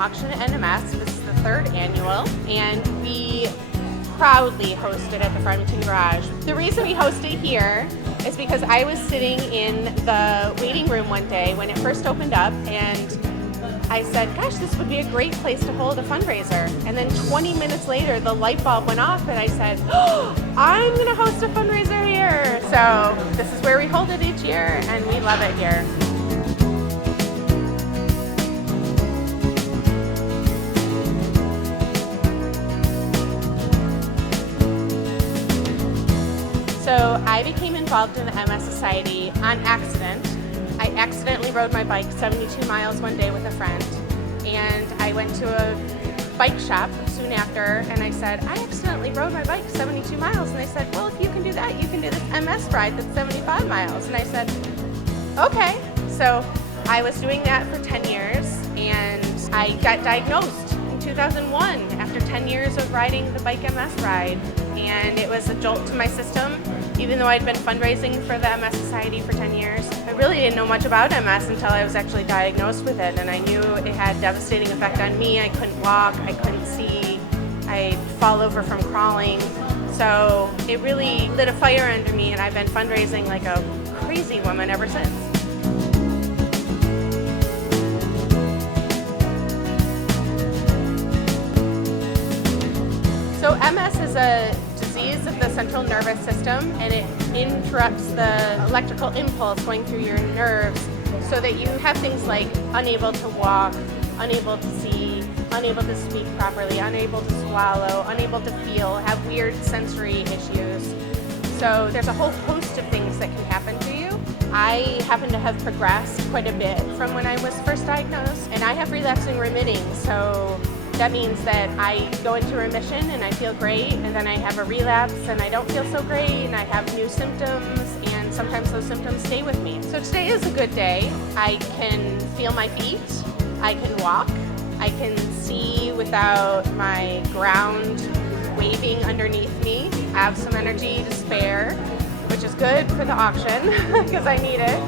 auction at NMS. This is the 3rd annual, and we proudly host it at the Farmington Garage. The reason we host it here is because I was sitting in the waiting room one day when it first opened up, and I said, gosh, this would be a great place to hold a fundraiser. And then 20 minutes later, the light bulb went off, and I said, oh, I'm gonna host a fundraiser here. So this is where we hold it each year, and we love it here. So I became involved in the MS Society on accident. I accidentally rode my bike 72 miles one day with a friend, and I went to a bike shop soon after, and I said, I accidentally rode my bike 72 miles, and they said, well, if you can do that, you can do this MS ride that's 75 miles, and I said, okay. So I was doing that for 10 years, and I got diagnosed in 2001 after 10 years of riding the bike MS ride, and it was a jolt to my system. Even though I'd been fundraising for the MS Society for 10 years, I really didn't know much about MS until I was actually diagnosed with it, and I knew it had a devastating effect on me. I couldn't walk, I couldn't see, I'd fall over from crawling. So it really lit a fire under me, and I've been fundraising like a crazy woman ever since. So MS is a disease of the central nervous system, and it interrupts the electrical impulse going through your nerves so that you have things like unable to walk, unable to see, unable to speak properly, unable to swallow, unable to feel, have weird sensory issues. So there's a whole host of things that can happen to you. I happen to have progressed quite a bit from when I was first diagnosed, and I have relapsing remitting, so that means that I go into remission and I feel great, and then I have a relapse and I don't feel so great, and I have new symptoms, and sometimes those symptoms stay with me. So today is a good day. I can feel my feet, I can walk, I can see without my ground waving underneath me. I have some energy to spare, which is good for the auction because I need it.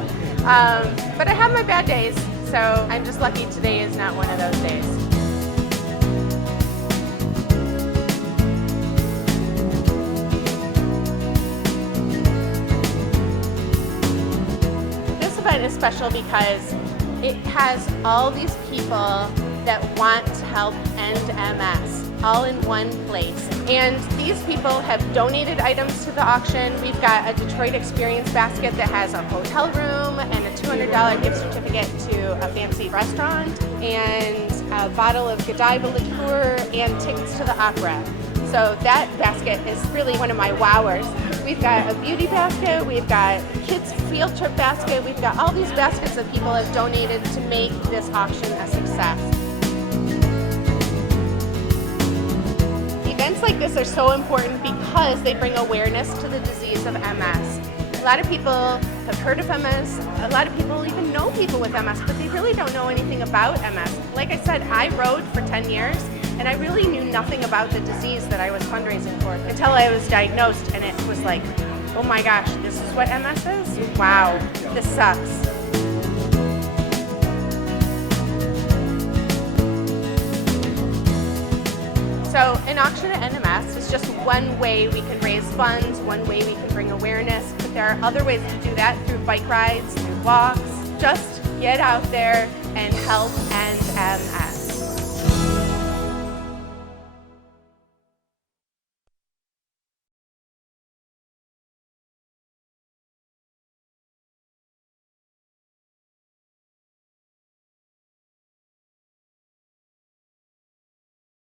But I have my bad days, so I'm just lucky today is not one of those days. Is special because it has all these people that want to help end MS all in one place. And these people have donated items to the auction. We've got a Detroit Experience basket that has a hotel room and a $200 gift certificate to a fancy restaurant, and a bottle of Godiva liqueur and tickets to the opera. So that basket is really one of my wowers. We've got a beauty basket, we've got kids field trip basket, we've got all these baskets that people have donated to make this auction a success. Events like this are so important because they bring awareness to the disease of MS. A lot of people have heard of MS, a lot of people even know people with MS, but they really don't know anything about MS. Like I said, I rode for 10 years, and I really knew nothing about the disease that I was fundraising for until I was diagnosed, and it was like, oh my gosh, this is what MS is? Wow, this sucks. So an auction at NMS is just one way we can raise funds, one way we can bring awareness, but there are other ways to do that through bike rides, through walks. Just get out there and help end MS.